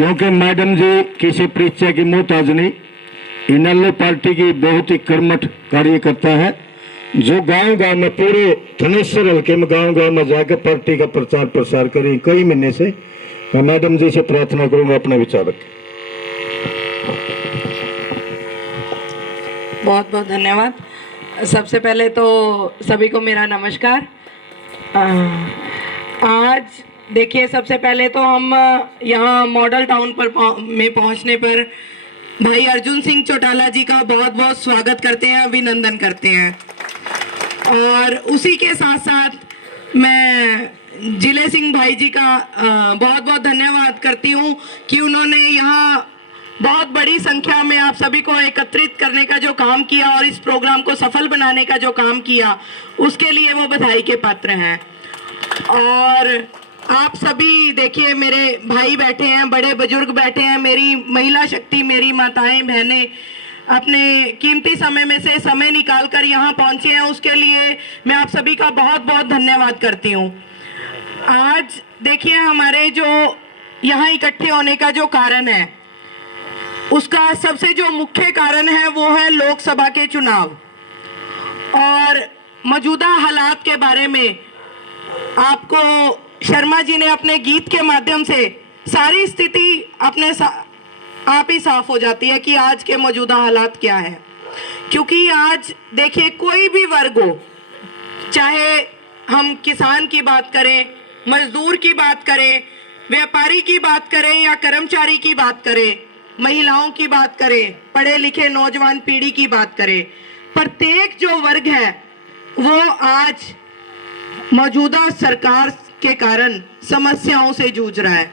क्योंकि मैडम जी किसी परिचय की मोहताज नहीं, इनेलो पार्टी की बहुत ही कर्मठ कार्यकर्ता है, जो गांव गांव में पूरे थनेश्वर हल्के में गांव गांव में जाकर पार्टी का प्रचार प्रसार करी कई महीने से। मैं मैडम जी से प्रार्थना करूंगा अपना विचार रखें। बहुत बहुत धन्यवाद। सबसे पहले तो सभी को मेरा नमस्कार। आज देखिए, सबसे पहले तो हम यहाँ मॉडल टाउन में पहुँचने पर भाई अर्जुन सिंह चौटाला जी का बहुत बहुत स्वागत करते हैं, अभिनंदन करते हैं। और उसी के साथ साथ मैं जिले सिंह भाई जी का बहुत बहुत धन्यवाद करती हूँ कि उन्होंने यहाँ बहुत बड़ी संख्या में आप सभी को एकत्रित करने का जो काम किया और इस प्रोग्राम को सफल बनाने का जो काम किया, उसके लिए वो बधाई के पात्र हैं। और आप सभी देखिए, मेरे भाई बैठे हैं, बड़े बुजुर्ग बैठे हैं, मेरी महिला शक्ति, मेरी माताएं बहनें अपने कीमती समय में से समय निकालकर यहाँ पहुँचे हैं, उसके लिए मैं आप सभी का बहुत बहुत धन्यवाद करती हूँ। आज देखिए, हमारे जो यहाँ इकट्ठे होने का जो कारण है, उसका सबसे जो मुख्य कारण है वो है लोकसभा के चुनाव। और मौजूदा हालात के बारे में आपको शर्मा जी ने अपने गीत के माध्यम से सारी स्थिति आप ही साफ हो जाती है कि आज के मौजूदा हालात क्या है। क्योंकि आज देखिए, कोई भी वर्ग हो, चाहे हम किसान की बात करें, मजदूर की बात करें, व्यापारी की बात करें या कर्मचारी की बात करें, महिलाओं की बात करें, पढ़े लिखे नौजवान पीढ़ी की बात करें, प्रत्येक जो वर्ग है वो आज मौजूदा सरकार के कारण समस्याओं से जूझ रहा है।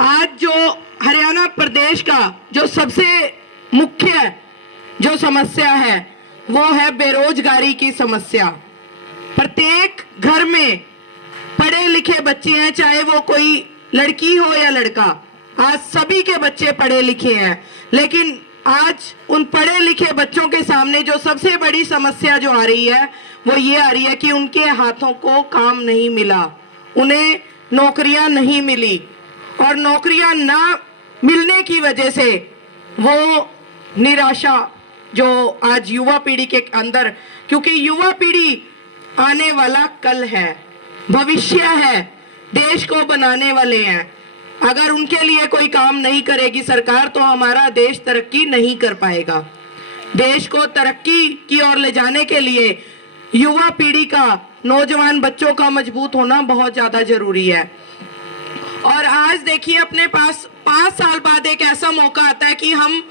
आज जो हरियाणा प्रदेश का जो सबसे मुख्य जो समस्या है वो है बेरोजगारी की समस्या। प्रत्येक घर में पढ़े लिखे बच्चे हैं, चाहे वो कोई लड़की हो या लड़का, आज सभी के बच्चे पढ़े लिखे हैं। लेकिन आज उन पढ़े लिखे बच्चों के सामने जो सबसे बड़ी समस्या जो आ रही है वो ये आ रही है कि उनके हाथों को काम नहीं मिला, उन्हें नौकरियां नहीं मिली। और नौकरियां ना मिलने की वजह से वो निराशा जो आज युवा पीढ़ी के अंदर, क्योंकि युवा पीढ़ी आने वाला कल है, भविष्य है, देश को बनाने वाले हैं। अगर उनके लिए कोई काम नहीं करेगी सरकार तो हमारा देश तरक्की नहीं कर पाएगा। देश को तरक्की की ओर ले जाने के लिए युवा पीढ़ी का, नौजवान बच्चों का मजबूत होना बहुत ज्यादा जरूरी है। और आज देखिए, अपने पास 5 साल बाद एक ऐसा मौका आता है कि हम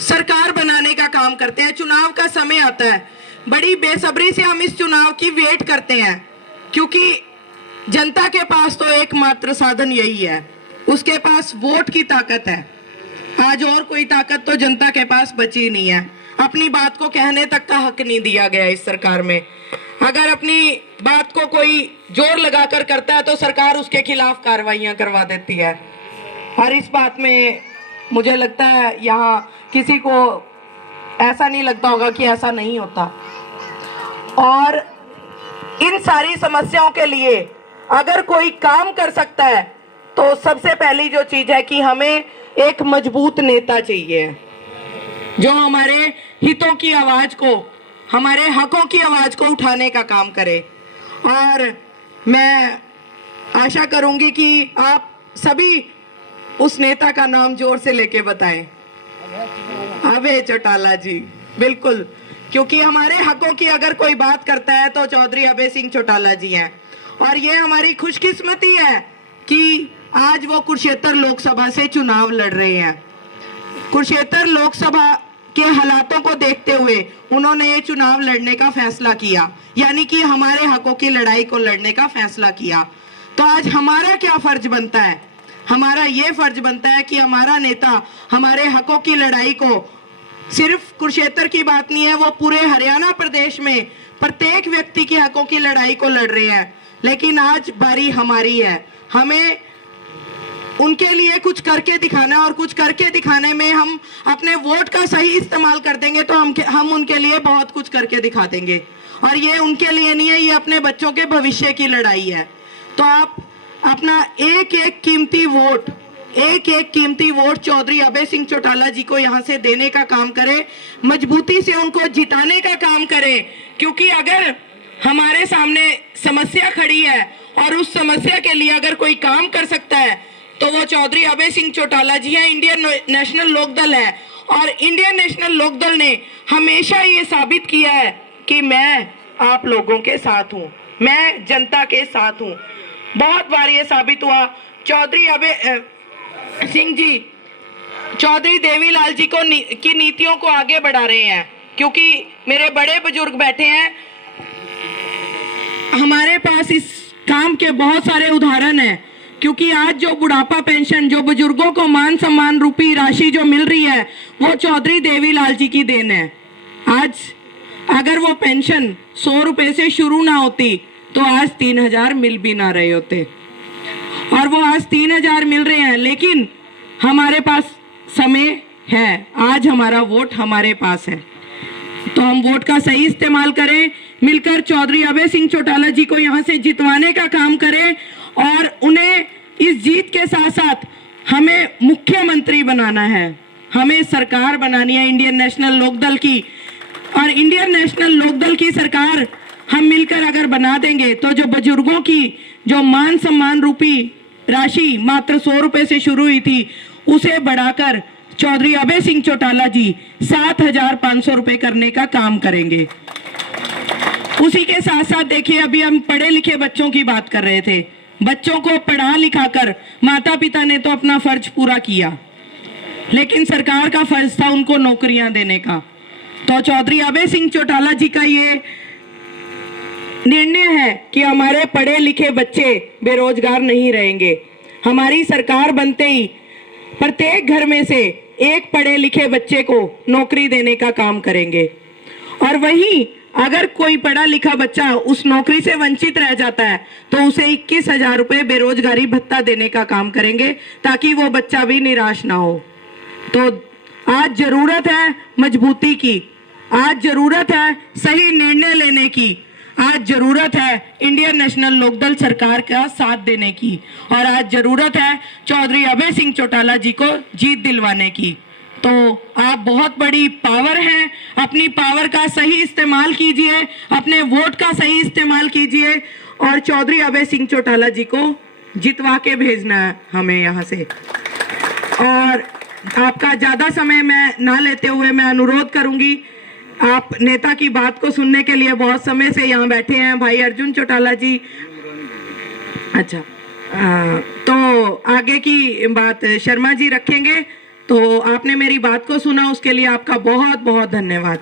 सरकार बनाने का काम करते हैं। चुनाव का समय आता है, बड़ी बेसब्री से हम इस चुनाव की वेट करते हैं, क्योंकि जनता के पास तो एकमात्र साधन यही है, उसके पास वोट की ताकत है। आज और कोई ताकत तो जनता के पास बची नहीं है। अपनी बात को कहने तक का हक नहीं दिया गया इस सरकार में। अगर अपनी बात को कोई जोर लगाकर करता है तो सरकार उसके खिलाफ कार्रवाइयां करवा देती है। और इस बात में मुझे लगता है यहाँ किसी को ऐसा नहीं लगता होगा कि ऐसा नहीं होता। और इन सारी समस्याओं के लिए अगर कोई काम कर सकता है तो सबसे पहली जो चीज है कि हमें एक मजबूत नेता चाहिए, जो हमारे हितों की आवाज को, हमारे हकों की आवाज को उठाने का काम करे। और मैं आशा करूंगी कि आप सभी उस नेता का नाम जोर से लेके बताएं, अभय चौटाला जी। बिल्कुल, क्योंकि हमारे हकों की अगर कोई बात करता है तो चौधरी अभय सिंह चौटाला जी हैं। और ये हमारी खुशकिस्मती है कि आज वो कुरुक्षेत्र लोकसभा से चुनाव लड़ रहे हैं। कुरुक्षेत्र लोकसभा के हालातों को देखते हुए उन्होंने ये चुनाव लड़ने का फैसला किया, यानी कि हमारे हकों की लड़ाई को लड़ने का फैसला किया। तो आज हमारा क्या फर्ज बनता है? हमारा ये फर्ज बनता है कि हमारा नेता हमारे हकों की लड़ाई को, सिर्फ कुरुक्षेत्र की बात नहीं है, वो पूरे हरियाणा प्रदेश में प्रत्येक व्यक्ति के हकों की लड़ाई को लड़ रहे हैं। लेकिन आज बारी हमारी है, हमें उनके लिए कुछ करके दिखाना, और कुछ करके दिखाने में हम अपने वोट का सही इस्तेमाल कर देंगे तो हम उनके लिए बहुत कुछ करके दिखा देंगे। और ये उनके लिए नहीं है, ये अपने बच्चों के भविष्य की लड़ाई है। तो आप अपना एक एक कीमती वोट एक एक कीमती वोट चौधरी अभय सिंह चौटाला जी को यहाँ से देने का काम करें, मजबूती से उनको जिताने का काम करें। क्योंकि अगर हमारे सामने समस्या खड़ी है और उस समस्या के लिए अगर कोई काम कर सकता है तो वो चौधरी अभय सिंह चौटाला जी हैं। इंडियन नेशनल लोकदल है और इंडियन नेशनल लोकदल ने हमेशा ये साबित किया है कि मैं आप लोगों के साथ हूँ, मैं जनता के साथ हूँ। बहुत बार ये साबित हुआ। चौधरी अभय सिंह जी चौधरी देवीलाल जी को की नीतियों को आगे बढ़ा रहे हैं, क्योंकि मेरे बड़े बुजुर्ग बैठे हैं। हमारे पास इस काम के बहुत सारे उदाहरण हैं, क्योंकि आज जो बुढ़ापा पेंशन, जो बुजुर्गों को मान सम्मान रूपी राशि जो मिल रही है, वो चौधरी देवीलाल जी की देन है। आज अगर वो पेंशन 100 रुपए से शुरू ना होती तो आज 3000 मिल भी ना रहे होते, और वो आज 3000 मिल रहे हैं। लेकिन हमारे पास समय है, आज हमारा वोट हमारे पास है, तो हम वोट का सही इस्तेमाल करें, मिलकर चौधरी अभय सिंह चौटाला जी को यहाँ से जितवाने का काम करें और उन्हें इस जीत के साथ साथ हमें मुख्यमंत्री बनाना है, हमें सरकार बनानी है इंडियन नेशनल लोकदल की। और इंडियन नेशनल लोकदल की सरकार हम मिलकर अगर बना देंगे तो जो बुजुर्गों की जो मान सम्मान रूपी राशि मात्र 100 रुपए से शुरू हुई थी, उसे बढ़ाकर चौधरी अभय सिंह चौटाला जी 7500 रुपए करने का काम करेंगे। उसी के साथ साथ देखिए, अभी हम पढ़े लिखे बच्चों की बात कर रहे थे। बच्चों को पढ़ा लिखा कर माता पिता ने तो अपना फर्ज पूरा किया, लेकिन सरकार का फर्ज था उनको नौकरियां देने का। तो चौधरी अभय सिंह चौटाला जी का ये निर्णय है कि हमारे पढ़े लिखे बच्चे बेरोजगार नहीं रहेंगे। हमारी सरकार बनते ही प्रत्येक घर में से एक पढ़े लिखे बच्चे को नौकरी देने का काम करेंगे। और वहीं अगर कोई पढ़ा लिखा बच्चा उस नौकरी से वंचित रह जाता है तो उसे 21,000 रुपए बेरोजगारी भत्ता देने का काम करेंगे, ताकि वो बच्चा भी निराश ना हो। तो आज जरूरत है मजबूती की, आज जरूरत है सही निर्णय लेने की, आज जरूरत है इंडियन नेशनल लोकदल सरकार का साथ देने की, और आज जरूरत है चौधरी अभय सिंह चौटाला जी को जीत दिलवाने की। तो आप बहुत बड़ी पावर हैं, अपनी पावर का सही इस्तेमाल कीजिए, अपने वोट का सही इस्तेमाल कीजिए और चौधरी अभय सिंह चौटाला जी को जितवा के भेजना है हमें यहाँ से। और आपका ज्यादा समय मैं ना लेते हुए मैं अनुरोध करूंगी, आप नेता की बात को सुनने के लिए बहुत समय से यहाँ बैठे हैं भाई अर्जुन चौटाला जी। अच्छा, तो आगे की बात शर्मा जी रखेंगे। तो आपने मेरी बात को सुना, उसके लिए आपका बहुत बहुत धन्यवाद।